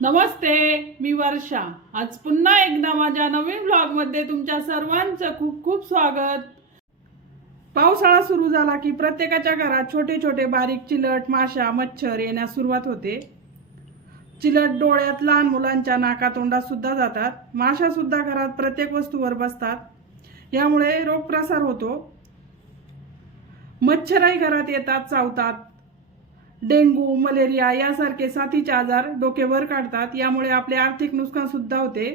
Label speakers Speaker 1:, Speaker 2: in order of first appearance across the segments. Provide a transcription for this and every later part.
Speaker 1: नमस्ते मी वर्षा. आज पुन्हा एकदा माझ्या नवीन ब्लॉगमध्ये तुमच्या सर्वांचं खूप खूप स्वागत. पावसाळा सुरू झाला की प्रत्येकाच्या घरात छोटे छोटे बारीक चिलट माशा मच्छर येण्यास सुरुवात होते. चिलट डोळ्यात लहान मुलांच्या नाकातोंडात सुद्धा जातात. माशासुद्धा घरात प्रत्येक वस्तूवर बसतात. यामुळे रोगप्रसार होतो. मच्छरही घरात येतात चावतात. डेंगू मलेरिया यासारखे साथीचे आजार डोकेवर काढतात. यामुळे आपले आर्थिक नुकसानसुद्धा होते.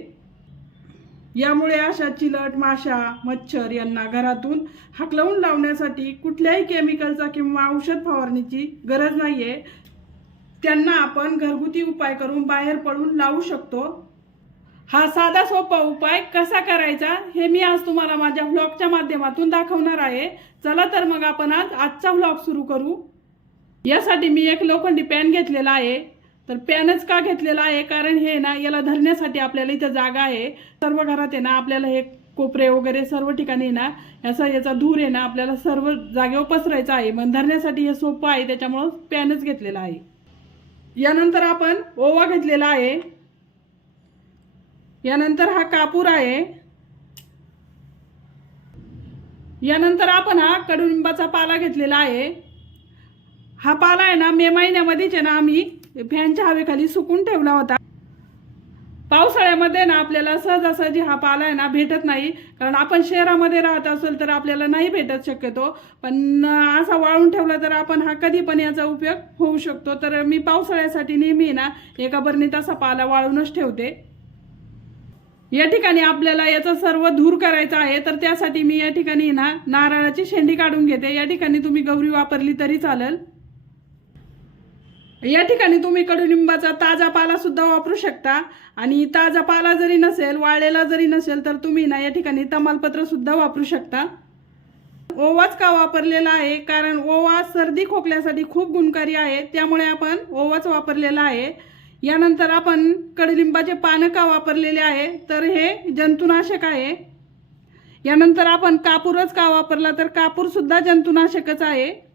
Speaker 1: यामुळे अशा चिलट माशा मच्छर यांना घरातून हाकलवून लावण्यासाठी कुठल्याही केमिकलचा किंवा औषध फवारणीची गरज नाही आहे त्यांना आपण घरगुती उपाय करून बाहेर पडून लावू शकतो. हा साधा सोपा उपाय कसा करायचा हे मी आज तुम्हाला माझ्या व्लॉगच्या माध्यमातून दाखवणार आहे. चला तर मग आपण आज आजचा व्लॉग सुरू करू. यासाठी मी एक लोखंडी पॅन घेतलेला आहे. तर पॅनच का घेतलेला आहे? कारण हे ना याला धरण्यासाठी आपल्याला इथं जागा आहे. सर्व घरात आहे ना आपल्याला हे कोपरे वगैरे सर्व ठिकाणी ना याचा याचा धूर आहे ना आपल्याला सर्व जागेवर पसरायचा आहे. मग धरण्यासाठी हे सोपं आहे त्याच्यामुळं पॅनच घेतलेला आहे. यानंतर आपण ओवा घेतलेला आहे. यानंतर हा कापूर आहे. यानंतर आपण हा कडुलिंबाचा पाला घेतलेला आहे. हा पाला आहे ना मे महिन्यामध्येच आहे ना आम्ही फॅनच्या हवेखाली सुकून ठेवला होता. पावसाळ्यामध्ये ना आपल्याला सहजासहजी हा पाला आहे ना भेटत नाही. कारण आपण शहरामध्ये राहत असेल तर आपल्याला नाही भेटत शक्यतो. पण असा वाळून ठेवला तर आपण हा कधी पण याचा उपयोग होऊ शकतो. तर मी पावसाळ्यासाठी नेहमी ना एका बरणीत असा पाला वाळूनच ठेवते. या ठिकाणी आपल्याला याचा सर्व धूर करायचा आहे तर त्यासाठी मी या ठिकाणी ना नारळाची शेंडी काढून घेते. या ठिकाणी तुम्ही गौरी वापरली तरी चालेल. या ठिकाणी तुम्ही कडुलिंबाचा ताजा पाला सुद्धा वापरू शकता. आणि ताजा पाला जरी नसेल वाळलेला जरी नसेल तर तुम्ही ना या ठिकाणी तमालपत्र सुद्धा वापरू शकता. ओवाच का वापरलेला आहे? कारण ओवा सर्दी खोकल्यासाठी खूप गुणकारी आहे. त्यामुळे आपण ओवाच वापरलेला आहे. यानंतर आपण कडुलिंबाचे पानं का वापरलेले आहे? तर हे जंतुनाशक आहे. यानंतर आपण कापूरच का वापरला? तर कापूरसुद्धा जंतुनाशकच आहे.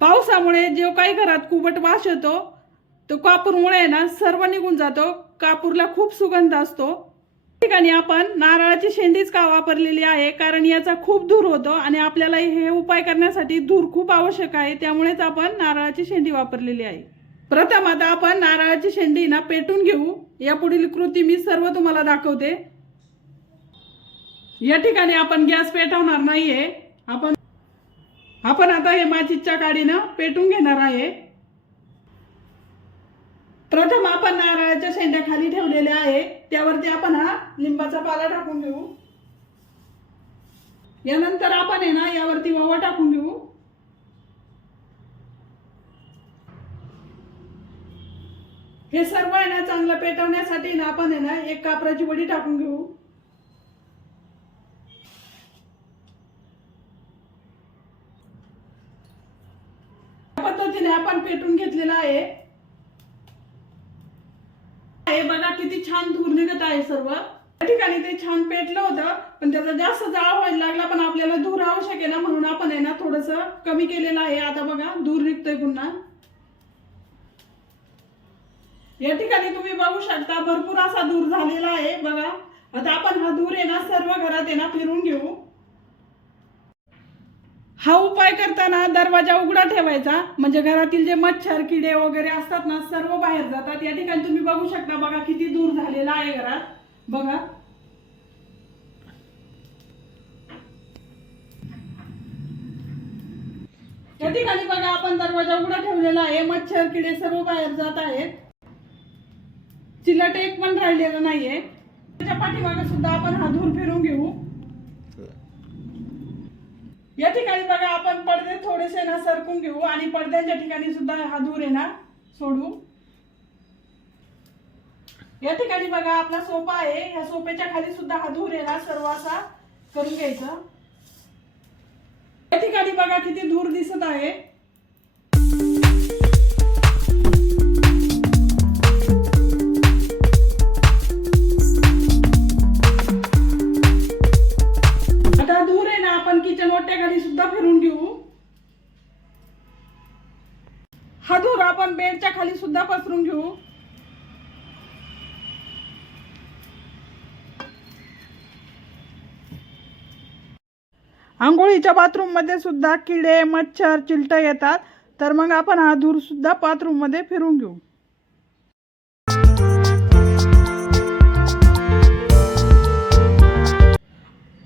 Speaker 1: पावसामुळे जो काही घरात कुबट वास येतो तो कापूरमुळे ना सर्व निघून जातो. कापूरला खूप सुगंध असतो. या ठिकाणी आपण नारळाची शेंडीच का वापरलेली आहे? कारण याचा खूप धूर होतो आणि आपल्याला हे उपाय करण्यासाठी धूर खूप आवश्यक आहे. त्यामुळेच आपण नारळाची शेंडी वापरलेली आहे. प्रथम आता आपण नारळाची शेंडी ना पेटून घेऊ. या पुढील कृती मी सर्व तुम्हाला दाखवते. या ठिकाणी आपण गॅस पेटवणार नाहीये. आपण आपण आता हे माचीच्या काडीनं पेटून घेणार आहे. प्रथम आपण नारळाच्या शेंड्या खाली ठेवलेल्या आहे त्यावरती आपण हा लिंबाचा पाला टाकून घेऊ. यानंतर आपण आहे ना यावरती ओवा टाकून घेऊ. हे सर्व आहे ना चांगलं पेटवण्यासाठी ना आपण आहे ना एक कापराची वडी टाकून घेऊ. पद्धतीने आपण पेटून घेतलेला आहे. हे बघा किती छान धूर निघत आहे सर्व. त्या ठिकाणी ते छान पेटलं होतं पण त्याचा जास्त जाळ व्हायला लागला पण आपल्याला धूर आवश्यक आहे ना म्हणून आपण आहे ना थोडस कमी केलेलं आहे. आता बघा धूर निघतोय पुन्हा. या ठिकाणी तुम्ही बघू शकता भरपूर असा धूर झालेला आहे. बघा आता आपण हा धूर आहे ना सर्व घरात आहे ना फिरून घेऊ. हा उपाय करताना दरवाजा उघडा ठेवायचा. म्हणजे घरातील जे मच्छर किडे वगैरे असतात ना सर्व बाहेर जातात. या ठिकाणी तुम्ही बघू शकता बघा किती दूर झालेला आहे घरात. बघा. या ठिकाणी बघा आपण दरवाजा उघडा ठेवलेला आहे. मच्छर किडे सर्व बाहेर जात आहेत. चिलट एक पण राहिलेला नाहीये. त्याच्या पाठीमागे सुद्धा आपण हा धूर फिरून घेऊ या ठिकाणी बघा आपण पडदे थोडेसे ना सरकून घेऊ आणि पडद्यांच्या ठिकाणी सुद्धा हा धूर आहे ना सोडू. या ठिकाणी बघा आपला सोफा आहे. या सोफ्याच्या खाली सुद्धा हा धूर आहे ना सर्व असा करून घ्यायचा. या ठिकाणी बघा किती धूर दिसत आहे. हा धूर आपण बेडच्या खाली सुद्धा पसरून घेऊ. आंघोळीच्या बाथरूममध्ये सुद्धा किडे मच्छर चिलट येतात. तर मग आपण हा धूर सुद्धा बाथरूममध्ये फिरून घेऊ.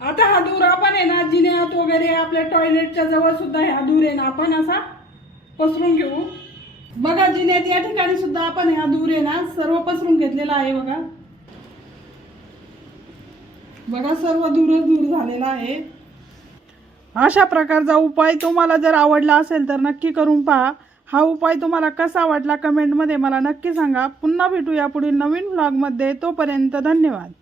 Speaker 1: आता हा धूर आपण आहे ना जिन्यात वगैरे आपल्या टॉयलेटच्या जवळ सुद्धा हा धूर आहे ना आपण असा पसरून घेऊ. बघा जिन्यात या ठिकाणी सुद्धा आपण ह्या दूर आहे ना सर्व पसरून घेतलेला आहे बघा. बघा सर्व दूरच दूर झालेला आहे. अशा प्रकारचा उपाय तुम्हाला जर आवडला असेल तर नक्की करून पहा. हा उपाय तुम्हाला कसा वाटला कमेंटमध्ये मला नक्की सांगा. पुन्हा भेटूया पुढील नवीन व्लॉगमध्ये तोपर्यंत धन्यवाद.